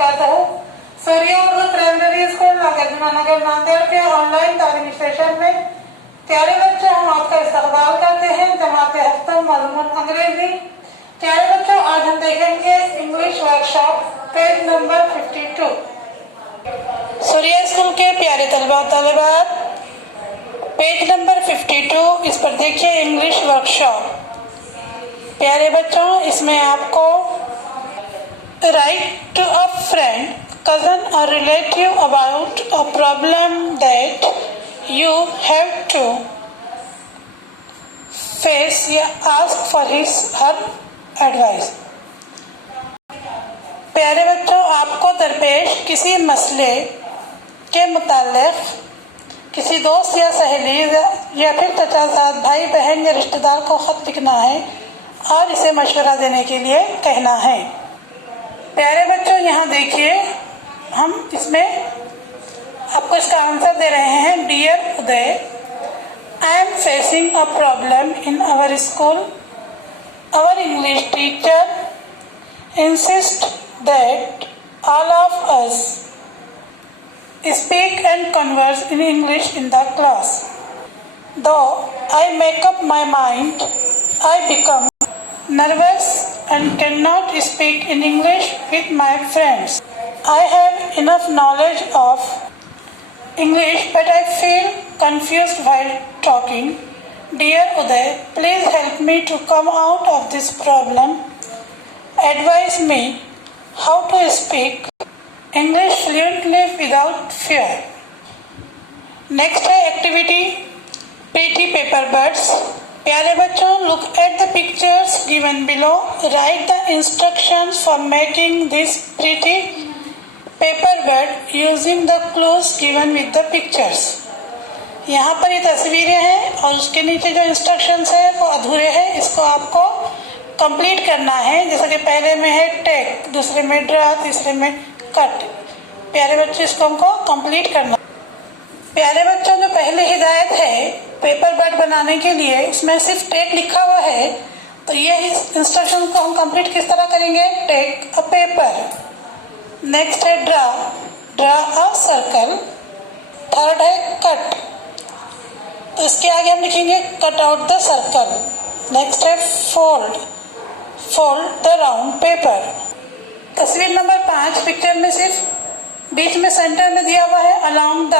वबरकातुहू। सूर्य Urdu primary school Nagarjuna नगर नांदेड़ के online तालीमी session में प्यारे बच्चों हम आपका इस्तकबाल करते हैं। जमात हफ्तम मज़मून अंग्रेजी। प्यारे बच्चों आज हम देखेंगे इंग्लिश वर्कशॉप पेज नंबर 52। सूर्य स्कूल के प्यारे तलबा तलबात पेज नंबर 52 इस पर देखिए इंग्लिश वर्कशॉप। प्यारे बच्चों इसमें आपको write to a friend, cousin or relative about a problem that you have to face या ask for his her advice। प्यारे बच्चों आपको दरपेश किसी मसले के मुताल्लिक किसी दोस्त या सहेली या फिर चचा साथ भाई बहन या रिश्तेदार को खत लिखना है और इसे मशवरा देने के लिए कहना है। प्यारे बच्चों यहाँ देखिए हम इसमें आपको इसका आंसर दे रहे हैं। Dear Uday, I am facing a problem in our school. Our English teacher insist that all of us speak and converse in English in the class. Though I make up my mind, I become nervous and cannot speak in English with my friends. I have enough knowledge of English but I feel confused while talking. Dear Uday, please help me to come out of this problem. Advise me how to speak English fluently without fear. Next है activity pretty paper birds। प्यारे बच्चों look at the pictures given below. Write the instructions for making this pretty paper bird using the clues given with the pictures. यहाँ पर ये तस्वीरें हैं और उसके नीचे जो इंस्ट्रक्शंस है वो अधूरे हैं, इसको आपको कंप्लीट करना है। जैसे कि पहले में है टेक, दूसरे में ड्रा, तीसरे में कट। प्यारे बच्चों इसको हमको कंप्लीट करना। प्यारे बच्चों जो पहले हिदायत है पेपर बर्ड बनाने के लिए इसमें सिर्फ टेक लिखा हुआ है, तो ये इंस्ट्रक्शन को हम कंप्लीट किस तरह करेंगे। Take a paper. नेक्स्ट है draw, draw a circle. Third है कट, तो इसके आगे हम लिखेंगे cut out the circle. Next है fold, fold the round paper. तस्वीर नंबर 5 पिक्चर में सिर्फ बीच में सेंटर में दिया हुआ है अलोंग द